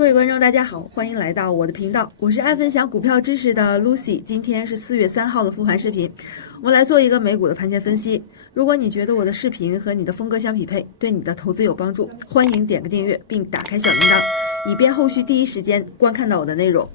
各位观众，大家好，欢迎来到我的频道，我是爱分享股票知识的 Lucy。今天是4月3号的复盘视频，我们来做一个美股的盘前分析。如果你觉得我的视频和你的风格相匹配，对你的投资有帮助，欢迎点个订阅，并打开小铃铛，以便后续第一时间观看到我的内容。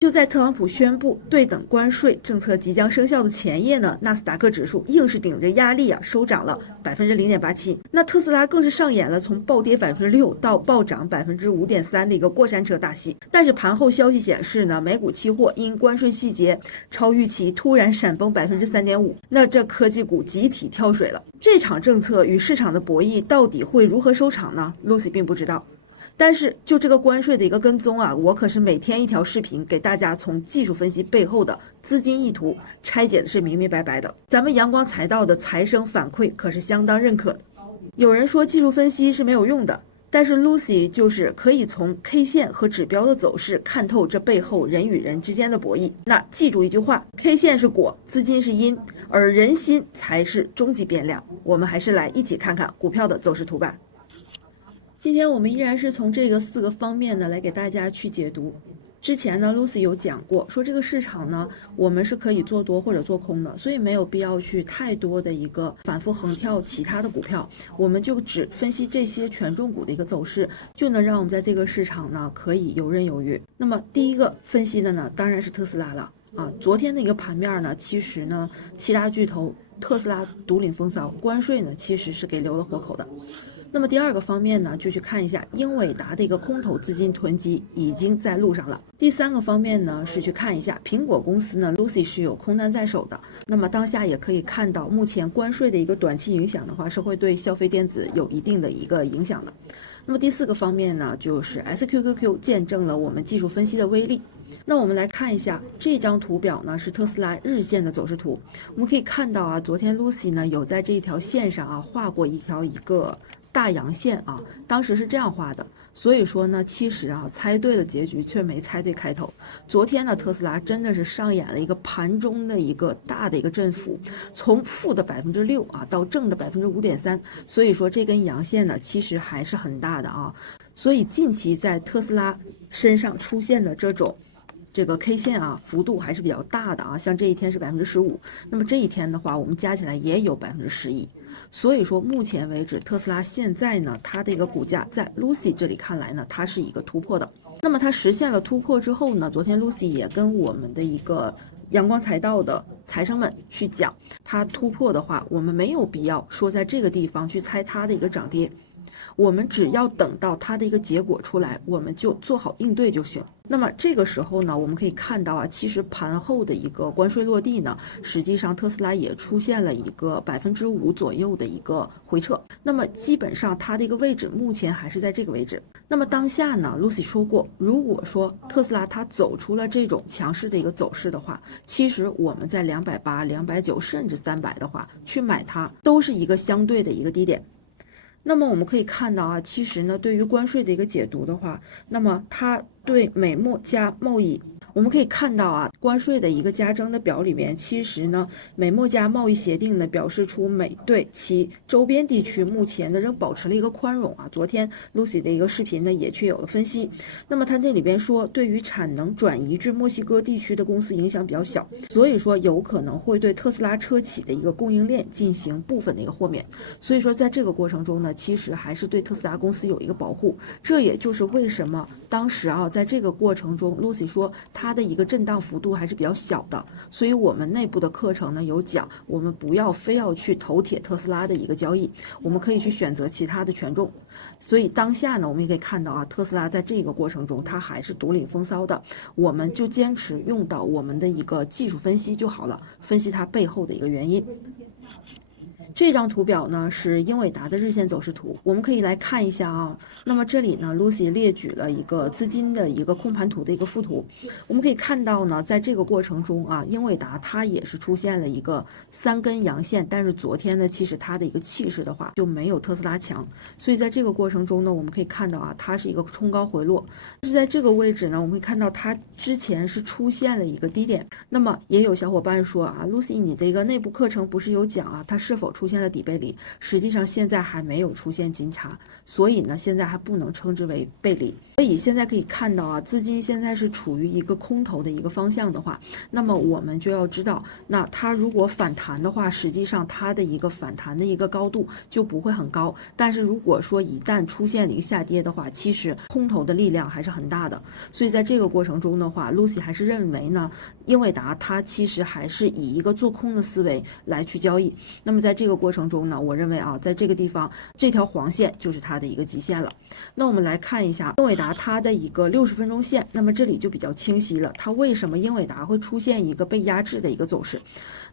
就在特朗普宣布对等关税政策即将生效的前夜呢，纳斯达克指数硬是顶着压力收涨了0.87%。那特斯拉更是上演了从暴跌6%到暴涨5.3%的一个过山车大戏。但是盘后消息显示呢，美股期货因关税细节超预期，突然闪崩3.5%，那这科技股集体跳水了。这场政策与市场的博弈到底会如何收场呢 ？Lucy 并不知道。但是就这个关税的一个跟踪我可是每天一条视频给大家从技术分析背后的资金意图拆解的是明明白白的。咱们阳光财道的财生反馈可是相当认可的。有人说技术分析是没有用的，但是 Lucy 就是可以从 K 线和指标的走势看透这背后人与人之间的博弈。那记住一句话， K 线是果，资金是因，而人心才是终极变量。我们还是来一起看看股票的走势图吧。今天我们依然是从这个4个方面呢来给大家去解读。之前呢 Lucy 有讲过，说这个市场呢我们是可以做多或者做空的，所以没有必要去太多的一个反复横跳其他的股票，我们就只分析这些权重股的一个走势，就能让我们在这个市场呢可以游刃有余。那么第一个分析的呢当然是特斯拉了昨天的一个盘面呢，其实呢七大巨头特斯拉独领风骚，关税呢其实是给留了活口的。那么第二个方面呢，就去看一下英伟达的一个空头资金囤积已经在路上了。第三个方面呢，是去看一下苹果公司呢 Lucy 是有空单在手的。那么当下也可以看到，目前关税的一个短期影响的话，是会对消费电子有一定的一个影响的。那么第四个方面呢，就是 SQQQ 见证了我们技术分析的威力。那我们来看一下这张图表呢，是特斯拉日线的走势图。我们可以看到昨天 Lucy 呢有在这一条线上画过一个大阳线当时是这样画的，所以说呢，其实猜对了结局，却没猜对开头。昨天呢，特斯拉真的是上演了一个盘中的一个大的一个振幅，从负的6%到正的5.3%，所以说这根阳线呢，其实还是很大的所以近期在特斯拉身上出现的这个 K 线幅度还是比较大的像这一天是15%，那么这一天的话，我们加起来也有11%。所以说目前为止，特斯拉现在呢，它的一个股价在 Lucy 这里看来呢，它是一个突破的。那么它实现了突破之后呢，昨天 Lucy 也跟我们的一个阳光财道的财生们去讲，它突破的话，我们没有必要说在这个地方去猜它的一个涨跌，我们只要等到它的一个结果出来，我们就做好应对就行。那么这个时候呢，我们可以看到其实盘后的一个关税落地呢，实际上特斯拉也出现了一个5%左右的一个回撤。那么基本上它的一个位置目前还是在这个位置。那么当下呢 ，Lucy 说过，如果说特斯拉它走出了这种强势的一个走势的话，其实我们在280、290甚至300的话去买它，都是一个相对的一个低点。那么我们可以看到其实呢，对于关税的一个解读的话，那么它对美墨加贸易，我们可以看到关税的一个加征的表里面，其实呢，美墨加贸易协定呢表示出美对其周边地区目前呢仍保持了一个宽容昨天 Lucy 的一个视频呢也去有了分析。那么它这里边说，对于产能转移至墨西哥地区的公司影响比较小，所以说有可能会对特斯拉车企的一个供应链进行部分的一个豁免。所以说在这个过程中呢，其实还是对特斯拉公司有一个保护。这也就是为什么当时在这个过程中 Lucy 说它的一个震荡幅度还是比较小的，所以我们内部的课程呢有讲，我们不要非要去头铁特斯拉的一个交易，我们可以去选择其他的权重。所以当下呢，我们也可以看到特斯拉在这个过程中它还是独领风骚的，我们就坚持用到我们的一个技术分析就好了，分析它背后的一个原因。这张图表呢是英伟达的日线走势图，我们可以来看一下那么这里呢 Lucy 列举了一个资金的一个空盘图的一个附图，我们可以看到呢，在这个过程中英伟达它也是出现了一个3根阳线，但是昨天呢，其实它的一个气势的话就没有特斯拉强，所以在这个过程中呢，我们可以看到它是一个冲高回落，是在这个位置呢，我们会看到它之前是出现了一个低点。那么也有小伙伴说Lucy 你的一个内部课程不是有讲它是否出现了底背离，实际上现在还没有出现金叉，所以呢现在还不能称之为背离。所以现在可以看到啊，资金现在是处于一个空头的一个方向的话，那么我们就要知道，那它如果反弹的话，实际上它的一个反弹的一个高度就不会很高。但是如果说一旦出现了一个下跌的话，其实空头的力量还是很大的。所以在这个过程中的话 ，Lucy 还是认为呢，英伟达它其实还是以一个做空的思维来去交易。那么在这个过程中呢，我认为啊，在这个地方这条黄线就是它的一个极限了。那我们来看一下英伟达它的一个60分钟线，那么这里就比较清晰了，它为什么英伟达会出现一个被压制的一个走势。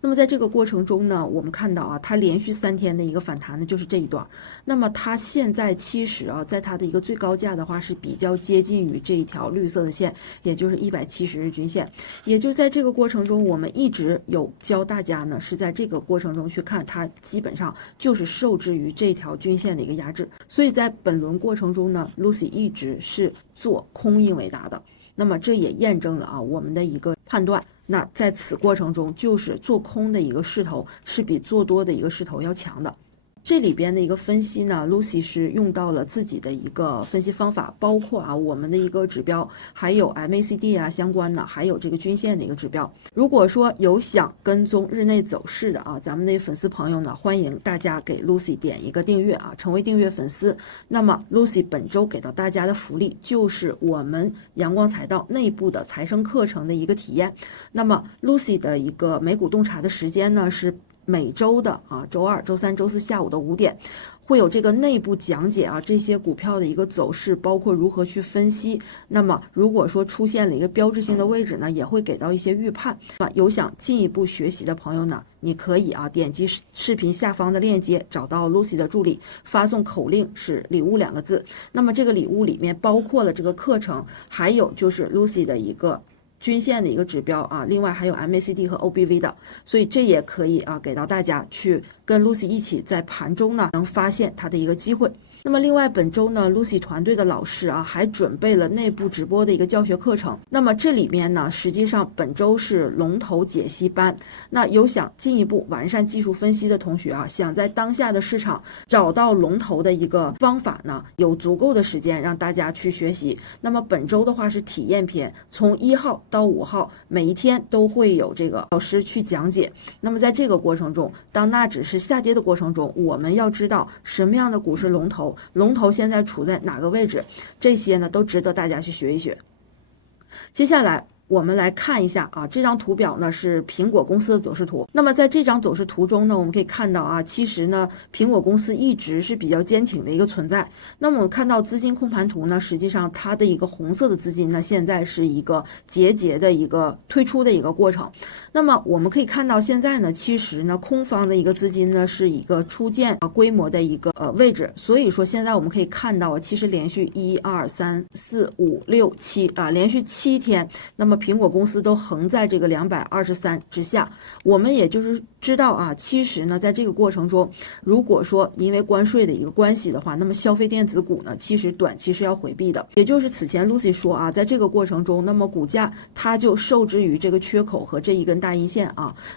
那么在这个过程中呢，我们看到啊，它连续3天的一个反弹呢，就是这一段。那么它现在其实啊，在它的一个最高价的话是比较接近于这一条绿色的线，也就是170日均线。也就在这个过程中，我们一直有教大家呢，是在这个过程中去看，它基本上就是受制于这条均线的一个压制。所以在本轮过程中呢 ，Lucy 一直是做空英伟达的。那么这也验证了啊我们的一个判断。那在此过程中，就是做空的一个势头是比做多的一个势头要强的。这里边的一个分析呢 ，Lucy 是用到了自己的一个分析方法，包括啊我们的一个指标，还有 MACD 啊相关的，还有这个均线的一个指标。如果说有想跟踪日内走势的啊，咱们的粉丝朋友呢，欢迎大家给 Lucy 点一个订阅啊，成为订阅粉丝。那么 Lucy 本周给到大家的福利就是我们阳光财道内部的财生课程的一个体验。那么 Lucy 的一个美股洞察的时间呢是每周的周二、周三、周四下午的5点，会有这个内部讲解啊这些股票的一个走势，包括如何去分析。那么如果说出现了一个标志性的位置呢，也会给到一些预判。有想进一步学习的朋友呢，你可以点击视频下方的链接，找到 Lucy 的助理，发送口令是礼物2个字。那么这个礼物里面包括了这个课程，还有就是 Lucy 的一个均线的一个指标啊，另外还有 MACD 和 OBV 的，所以这也可以给到大家去跟 Lucy 一起在盘中呢能发现它的一个机会。那么另外本周呢 Lucy 团队的老师还准备了内部直播的一个教学课程。那么这里面呢，实际上本周是龙头解析班。那有想进一步完善技术分析的同学想在当下的市场找到龙头的一个方法呢，有足够的时间让大家去学习。那么本周的话是体验篇，从1号到5号每一天都会有这个老师去讲解。那么在这个过程中，当纳指是下跌的过程中，我们要知道什么样的股是龙头，龙头现在处在哪个位置，这些呢都值得大家去学一学。接下来我们来看一下这张图表呢是苹果公司的走势图。那么在这张走势图中呢，我们可以看到其实呢苹果公司一直是比较坚挺的一个存在。那么我们看到资金控盘图呢，实际上它的一个红色的资金呢，现在是一个节的一个推出的一个过程。那么我们可以看到现在呢，其实呢空方的一个资金呢是一个初见规模的一个位置。所以说现在我们可以看到其实连续1、2、3、4、5、6、7连续7天，那么苹果公司都横在这个223之下。我们也就是知道其实呢在这个过程中，如果说因为关税的一个关系的话，那么消费电子股呢其实短期是要回避的。也就是此前 Lucy 说在这个过程中，那么股价它就受制于这个缺口和这一根大阴线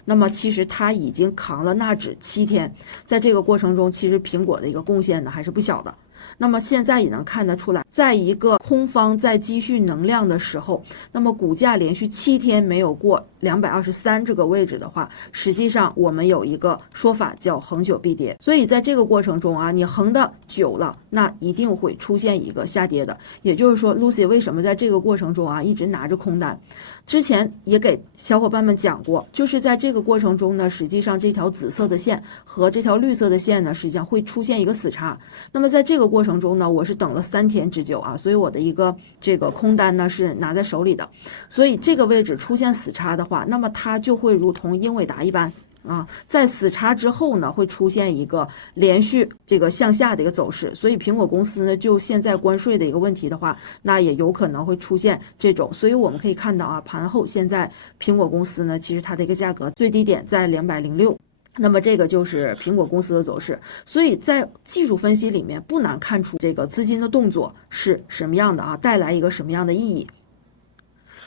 那么其实它已经扛了纳指7天，在这个过程中其实苹果的一个贡献呢还是不小的。那么现在也能看得出来，在一个空方在积蓄能量的时候，那么股价连续7天没有过223这个位置的话，实际上我们有一个说法叫恒久必跌。所以在这个过程中你横的久了，那一定会出现一个下跌的。也就是说 Lucy 为什么在这个过程中一直拿着空单，之前也给小伙伴们讲过，就是在这个过程中呢，实际上这条紫色的线和这条绿色的线呢，实际上会出现一个死叉。那么在这个过程中呢，我是等了3天之久所以我的一个这个空单呢是拿在手里的。所以这个位置出现死叉的话，那么它就会如同英伟达一般在死叉之后呢，会出现一个连续这个向下的一个走势。所以苹果公司呢，就现在关税的一个问题的话，那也有可能会出现这种。所以我们可以看到盘后现在苹果公司呢，其实它的一个价格最低点在206。那么这个就是苹果公司的走势。所以在技术分析里面不难看出这个资金的动作是什么样的带来一个什么样的意义。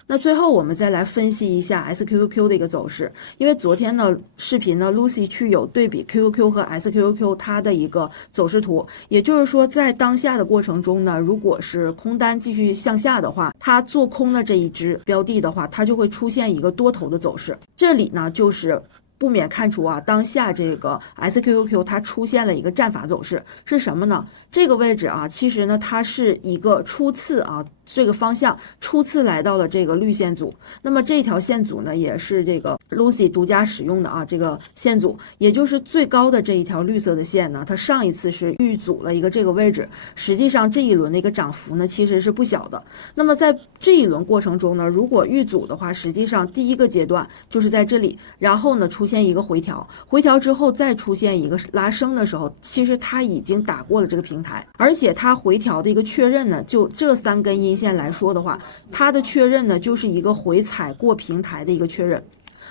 那最后我们再来分析一下 SQQQ 的一个走势，因为昨天呢视频呢 Lucy 去有对比 QQQ 和 SQQQ 它的一个走势图，也就是说在当下的过程中呢，如果是空单继续向下的话，它做空的这一只标的的话，它就会出现一个多头的走势。这里呢就是不免看出啊，当下这个 SQQQ 它出现了一个战法走势，是什么呢？这个位置啊，其实呢它是一个初次啊，这个方向初次来到了这个绿线组。那么这条线组呢，也是这个 Lucy 独家使用的啊，这个线组，也就是最高的这一条绿色的线呢，它上一次是遇阻了一个这个位置。实际上这一轮的一个涨幅呢，其实是不小的。那么在这一轮过程中呢，如果遇阻的话，实际上第一个阶段就是在这里，然后呢出现一个回调，回调之后再出现一个拉升的时候，其实它已经打过了这个平台，而且它回调的一个确认呢，就这3根阴线来说的话，它的确认呢就是一个回踩过平台的一个确认。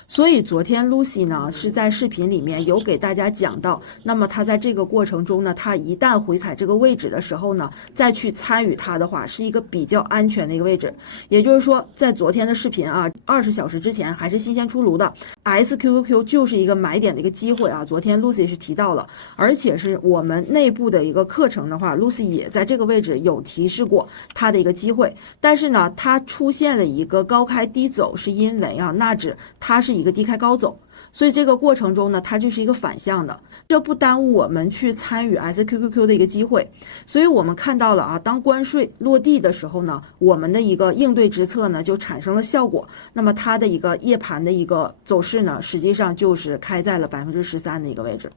所以昨天 Lucy 呢是在视频里面有给大家讲到，那么它在这个过程中呢，它一旦回踩这个位置的时候呢，再去参与它的话，是一个比较安全的一个位置。也就是说，在昨天的视频啊，20小时之前还是新鲜出炉的 SQQQ 就是一个买点的一个机会啊。昨天 Lucy 是提到了，而且是我们内部的一个课程的话 ，Lucy 也在这个位置有提示过它的一个机会。但是呢，它出现了一个高开低走，是因为啊，纳指它是一个低开高走，所以这个过程中呢，它就是一个反向的，这不耽误我们去参与 SQQQ 的一个机会。所以我们看到了啊，当关税落地的时候呢，我们的一个应对之策呢就产生了效果。那么它的一个夜盘的一个走势呢，实际上就是开在了13%的一个位置。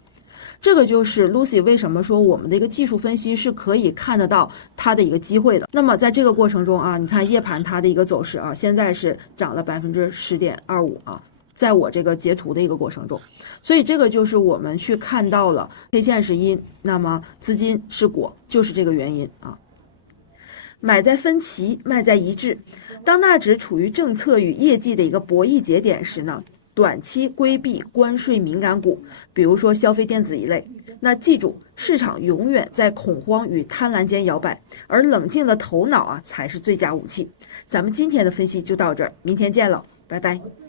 这个就是 Lucy 为什么说我们的一个技术分析是可以看得到它的一个机会的。那么在这个过程中啊，你看夜盘它的一个走势啊，现在是涨了10.25%啊，在我这个截图的一个过程中，所以这个就是我们去看到了 K 线是阴，那么资金是果，就是这个原因啊。买在分歧，卖在一致。当纳指处于政策与业绩的一个博弈节点时呢，短期规避关税敏感股，比如说消费电子一类。那记住，市场永远在恐慌与贪婪间摇摆，而冷静的头脑啊才是最佳武器。咱们今天的分析就到这儿，明天见了，拜拜。